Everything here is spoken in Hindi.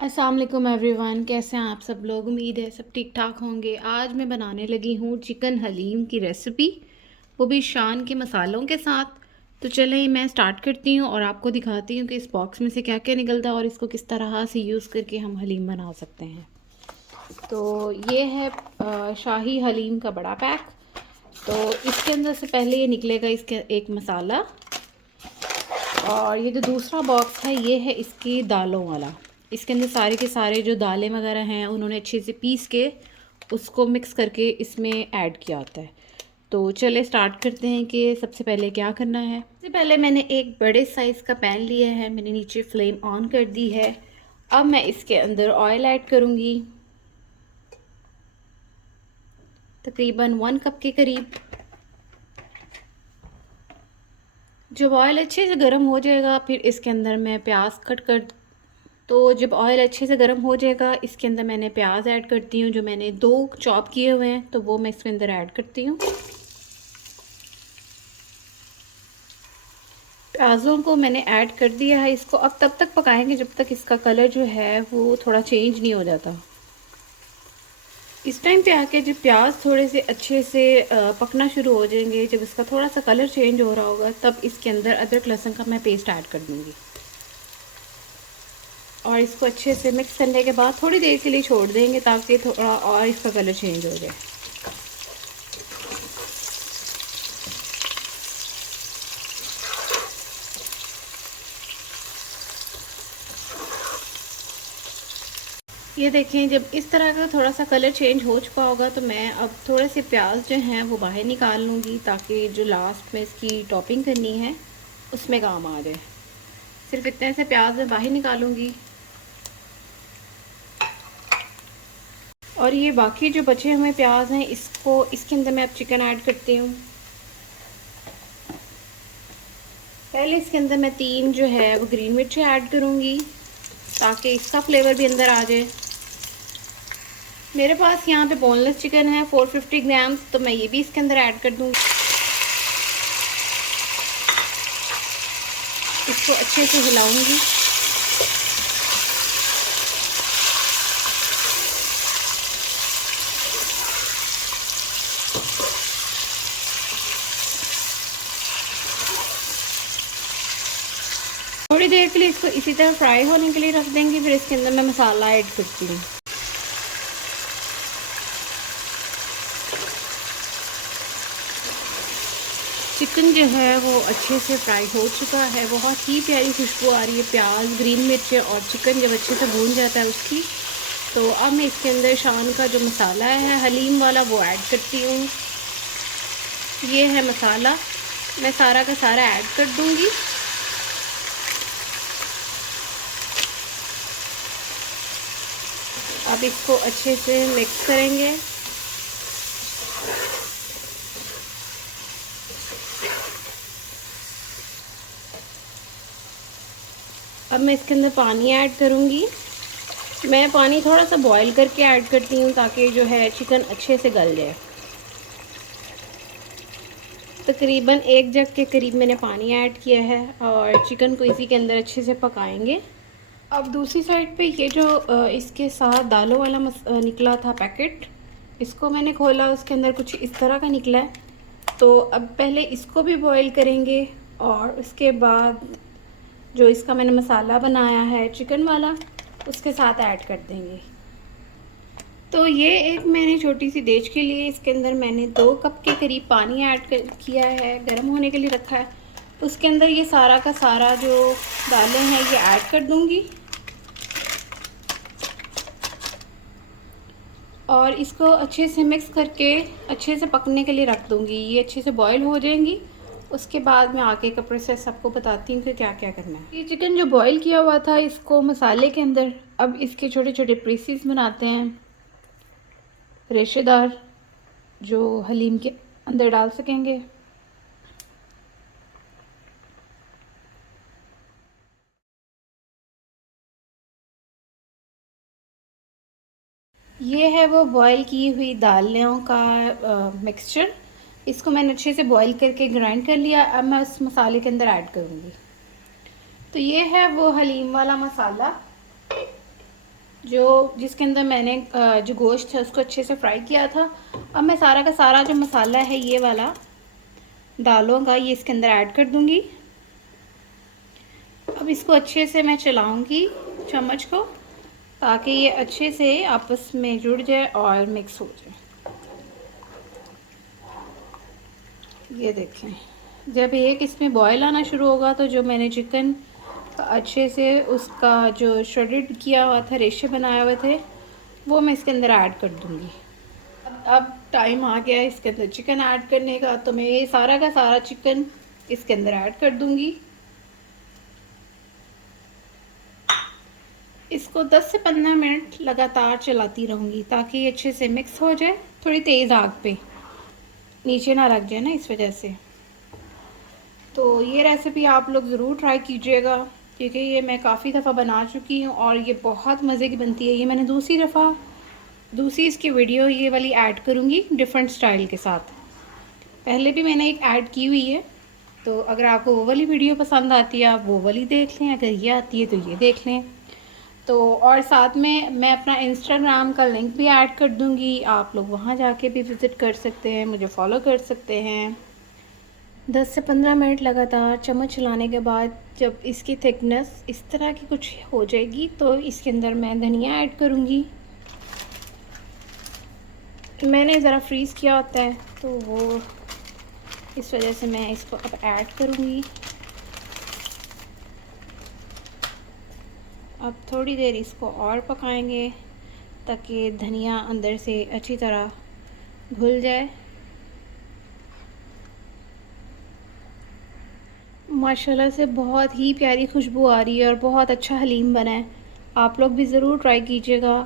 अस्सलाम वालेकुम एवरीवन, कैसे हैं आप सब लोग। उम्मीद है सब ठीक ठाक होंगे। आज मैं बनाने लगी हूँ चिकन हलीम की रेसिपी, वो भी शान के मसालों के साथ। तो चलें मैं स्टार्ट करती हूँ और आपको दिखाती हूँ कि इस बॉक्स में से क्या क्या निकलता है और इसको किस तरह से यूज़ करके हम हलीम बना सकते हैं। तो ये है शाही हलीम का बड़ा पैक। तो इसके अंदर से पहले ये निकलेगा इसके एक मसाला, और ये जो दूसरा बॉक्स है ये है इसकी दालों वाला। इसके अंदर सारे के सारे जो दालें वगैरह हैं उन्होंने अच्छे से पीस के उसको मिक्स करके इसमें ऐड किया होता है। तो चले स्टार्ट करते हैं कि सबसे पहले क्या करना है। सबसे पहले मैंने एक बड़े साइज़ का पैन लिया है, मैंने नीचे फ्लेम ऑन कर दी है। अब मैं इसके अंदर ऑयल ऐड करूँगी, तकरीबन 1 कप के करीब। जब ऑयल अच्छे से गर्म हो जाएगा फिर इसके अंदर मैं प्याज कट कर। तो जब ऑयल अच्छे से गर्म हो जाएगा इसके अंदर मैंने प्याज ऐड करती हूँ, जो मैंने 2 चॉप किए हुए हैं, तो वो मैं इसके अंदर ऐड करती हूँ। प्याज़ों को मैंने ऐड कर दिया है। इसको अब तब तक पकाएंगे जब तक इसका कलर जो है वो थोड़ा चेंज नहीं हो जाता। इस टाइम पे आके जब प्याज थोड़े से अच्छे से पकना शुरू हो जाएंगे, जब इसका थोड़ा सा कलर चेंज हो रहा होगा, तब इसके अंदर अदरक लहसुन का मैं पेस्ट ऐड कर दूँगी। और इसको अच्छे से मिक्स करने के बाद थोड़ी देर के लिए छोड़ देंगे ताकि थोड़ा और इसका कलर चेंज हो जाए। ये देखें, जब इस तरह का थोड़ा सा कलर चेंज हो चुका होगा तो मैं अब थोड़े से प्याज जो हैं वो बाहर निकाल लूँगी, ताकि जो लास्ट में इसकी टॉपिंग करनी है उसमें काम आ जाए। सिर्फ इतने से प्याज मैं बाहर निकालूँगी। और ये बाकी जो बचे हुए प्याज हैं इसको इसके अंदर मैं अब चिकन ऐड करती हूँ। पहले इसके अंदर मैं 3 जो है वो ग्रीन मिर्ची ऐड करूँगी ताकि इसका फ्लेवर भी अंदर आ जाए। मेरे पास यहाँ पे बोनलेस चिकन है 450 ग्राम, तो मैं ये भी इसके अंदर ऐड कर दूँगी। इसको अच्छे से हिलाऊंगी। थोड़ी देर के लिए इसको इसी तरह फ्राई होने के लिए रख देंगे, फिर इसके अंदर मैं मसाला ऐड करती हूँ। चिकन जो है वो अच्छे से फ्राई हो चुका है, बहुत ही प्यारी खुशबू आ रही है प्याज, ग्रीन मिर्च और चिकन जब अच्छे से भून जाता है उसकी। तो अब मैं इसके अंदर शान का जो मसाला है हलीम वाला वो ऐड करती हूँ। ये है मसाला, मैं सारा का सारा ऐड कर दूँगी। अब इसको अच्छे से मिक्स करेंगे। अब मैं इसके अंदर पानी ऐड करूँगी। मैं पानी थोड़ा सा बॉईल करके ऐड करती हूँ ताकि जो है चिकन अच्छे से गल जाए। तकरीबन 1 जग के करीब मैंने पानी ऐड किया है और चिकन को इसी के अंदर अच्छे से पकाएंगे। अब दूसरी साइड पे ये जो इसके साथ दालों वाला निकला था पैकेट, इसको मैंने खोला, उसके अंदर कुछ इस तरह का निकला है। तो अब पहले इसको भी बॉईल करेंगे और उसके बाद जो इसका मैंने मसाला बनाया है चिकन वाला उसके साथ ऐड कर देंगे। तो ये एक मैंने छोटी सी देच के लिए इसके अंदर मैंने 2 कप के करीब पानी ऐड किया है, गर्म होने के लिए रखा है। उसके अंदर ये सारा का सारा जो दालें हैं ये ऐड कर दूंगी और इसको अच्छे से मिक्स करके अच्छे से पकने के लिए रख दूंगी। ये अच्छे से बॉईल हो जाएंगी, उसके बाद मैं आगे का प्रोसेस आपको बताती हूँ कि क्या क्या करना है। ये चिकन जो बॉईल किया हुआ था इसको मसाले के अंदर अब इसके छोटे छोटे पीसेस बनाते हैं, रेशेदार, जो हलीम के अंदर डाल सकेंगे। ये है वो बॉईल की हुई दालों का मिक्सचर। इसको मैंने अच्छे से बॉईल करके ग्राइंड कर लिया। अब मैं उस मसाले के अंदर ऐड करूँगी। तो ये है वो हलीम वाला मसाला। जिसके अंदर मैंने जो गोश्त है उसको अच्छे से फ्राई किया था। अब मैं सारा का सारा जो मसाला है ये वाला दालों का ये इसके अंदर ऐड कर दूंगी। अब इसको अच्छे से मैं चलाऊंगी चम्मच को, ताकि ये अच्छे से आपस में जुड़ जाए और मिक्स हो जाए। ये देखें, जब एक इसमें बॉयल आना शुरू होगा तो जो मैंने चिकन अच्छे से उसका जो श्रेडेड किया हुआ था, रेशे बनाए हुए थे, वो मैं इसके अंदर ऐड कर दूंगी। अब टाइम आ गया है इसके अंदर चिकन ऐड करने का, तो मैं ये सारा का सारा चिकन इसके अंदर ऐड कर दूंगी। इसको 10 से 15 मिनट लगातार चलाती रहूँगी ताकि ये अच्छे से मिक्स हो जाए। थोड़ी तेज़ आग पे, नीचे ना लग जाए ना, इस वजह से। तो ये रेसिपी आप लोग ज़रूर ट्राई कीजिएगा, क्योंकि ये मैं काफ़ी दफ़ा बना चुकी हूँ और ये बहुत मज़े की बनती है। ये मैंने दूसरी इसकी वीडियो ये वाली ऐड करूँगी डिफरेंट स्टाइल के साथ। पहले भी मैंने एक ऐड की हुई है, तो अगर आपको वो वाली वीडियो पसंद आती है आप वो वाली देख लें, अगर ये आती है तो ये देख लें। तो और साथ में मैं अपना इंस्टाग्राम का लिंक भी ऐड कर दूँगी, आप लोग वहाँ जाके भी विज़िट कर सकते हैं, मुझे फॉलो कर सकते हैं। 10 से 15 मिनट लगातार चम्मच चलाने के बाद जब इसकी थिकनेस इस तरह की कुछ हो जाएगी तो इसके अंदर मैं धनिया ऐड करूँगी। मैंने ज़रा फ्रीज़ किया होता है तो वो इस वजह से मैं इसको अब ऐड करूँगी। अब थोड़ी देर इसको और पकाएंगे ताकि धनिया अंदर से अच्छी तरह घुल जाए। माशाल्लाह से बहुत ही प्यारी खुशबू आ रही है और बहुत अच्छा हलीम बना है। आप लोग भी ज़रूर ट्राई कीजिएगा।